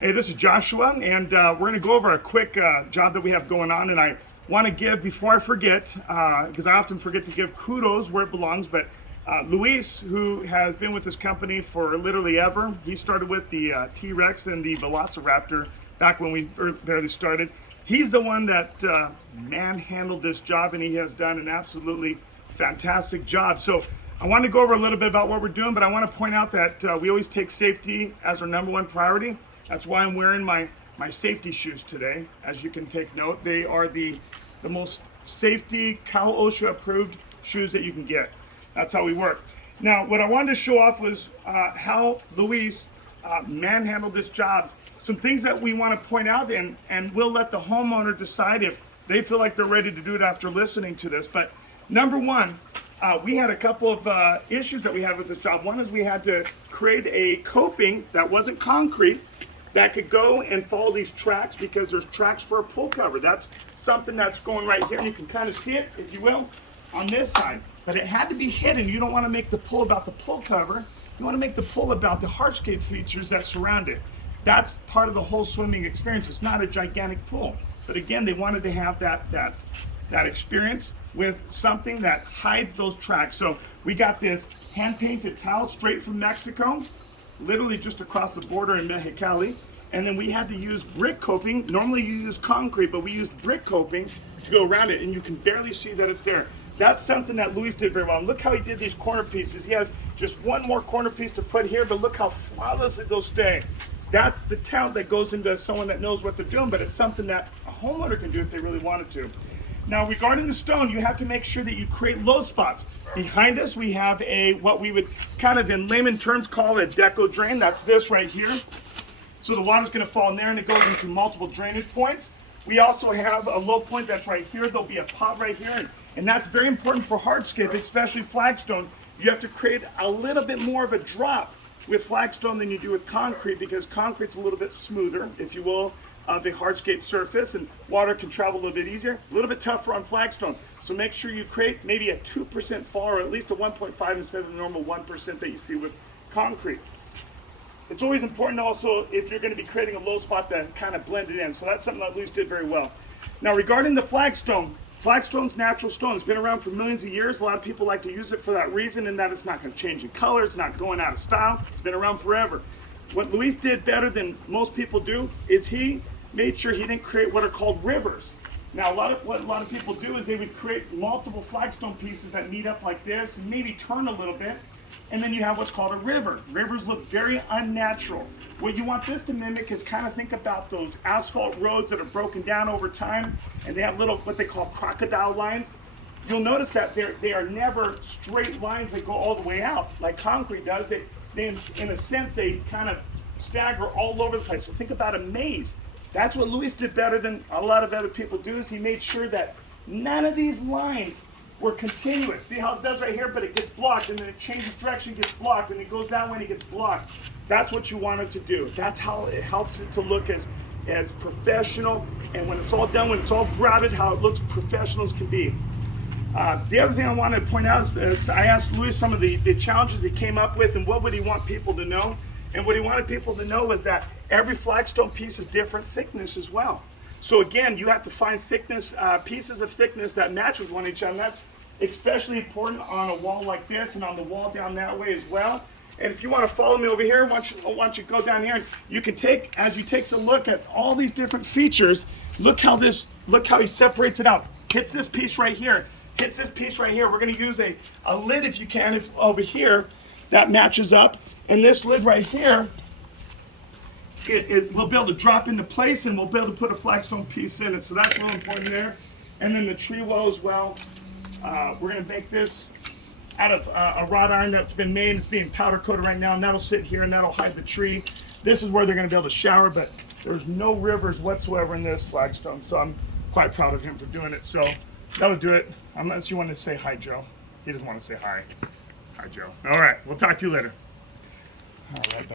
Hey, this is Joshua, and we're going to go over a quick job that we have going on. And I want to give, before I forget, because I often forget to give kudos where it belongs, but Luis, who has been with this company for literally ever, he started with the T-Rex and the Velociraptor back when we barely started. He's the one that manhandled this job, and he has done an absolutely fantastic job. So I want to go over a little bit about what we're doing, but I want to point out that we always take safety as our #1 priority. That's why I'm wearing my safety shoes today. As you can take note, they are the most safety Cal OSHA approved shoes that you can get. That's how we work. Now, what I wanted to show off was how Luis manhandled this job. Some things that we want to point out, and we'll let the homeowner decide if they feel like they're ready to do it after listening to this. But #1, we had a couple of issues that we had with this job. One is we had to create a coping that wasn't concrete that could go and follow these tracks, because there's tracks for a pull cover. That's something that's going right here, and you can kind of see it, if you will, on this side. But it had to be hidden. You don't want to make the pull about the pull cover. You want to make the pull about the hardscape features that surround it. That's part of the whole swimming experience. It's not a gigantic pull. But again, they wanted to have that experience with something that hides those tracks. So we got this hand-painted tile straight from Mexico, literally just across the border in Mexicali. And then we had to use brick coping. Normally you use concrete, but we used brick coping to go around it, and you can barely see that it's there. That's something that Luis did very well. And look how he did these corner pieces. He has just one more corner piece to put here, but look how flawlessly they'll stay. That's the talent that goes into someone that knows what they're doing, but it's something that a homeowner can do if they really wanted to. Now, regarding the stone, you have to make sure that you create low spots. Behind us, we have what we would kind of in layman terms call a deco drain. That's this right here. So the water's going to fall in there, and it goes into multiple drainage points. We also have a low point that's right here. There'll be a pot right here, and that's very important for hardscape, especially flagstone. You have to create a little bit more of a drop with flagstone than you do with concrete, because concrete's a little bit smoother, if you will, of a hardscape surface, and water can travel a little bit easier. A little bit tougher on flagstone. So make sure you create maybe a 2% fall, or at least a 1.5 instead of the normal 1% that you see with concrete. It's always important also, if you're going to be creating a low spot, that kind of blend it in. So that's something that Luis did very well. Now, regarding the flagstone, flagstone's natural stone. It's been around for millions of years. A lot of people like to use it for that reason, and that it's not going to change in color. It's not going out of style. It's been around forever. What Luis did better than most people do is he made sure he didn't create what are called rivers. Now, what a lot of people do is they would create multiple flagstone pieces that meet up like this and maybe turn a little bit, and then you have what's called a river. Rivers look very unnatural. What you want this to mimic is kind of think about those asphalt roads that are broken down over time, and they have little, what they call crocodile lines. You'll notice that they are never straight lines that go all the way out like concrete does. They in a sense, they kind of stagger all over the place. So think about a maze. That's what Luis did better than a lot of other people do, is he made sure that none of these lines were continuous. See how it does right here, but it gets blocked, and then it changes direction, gets blocked, and it goes that way and it gets blocked. That's what you want it to do. That's how it helps it to look as professional, and when it's all done, when it's all grouted, how it looks professional as can be. The other thing I wanted to point out is I asked Luis some of the challenges he came up with and what would he want people to know. And what he wanted people to know was that every flagstone piece is different thickness as well. So again, you have to find thickness, pieces of thickness that match with one each other. And that's especially important on a wall like this, and on the wall down that way as well. And if you want to follow me over here, I want you to go down here, and you can as he takes a look at all these different features, look how he separates it out. Hits this piece right here. Hits this piece right here. We're going to use a lid, if you can, over here that matches up. And this lid right here, we'll be able to drop into place, and we'll be able to put a flagstone piece in it. So that's really important there. And then the tree well as well. We're going to make this out of a wrought iron that's been made. It's being powder coated right now, and that'll sit here and that'll hide the tree. This is where they're going to be able to shower, but there's no rivers whatsoever in this flagstone. So I'm quite proud of him for doing it. So that'll do it. Unless you want to say hi, Joe. He doesn't want to say hi. Hi, Joe. All right. We'll talk to you later. All right.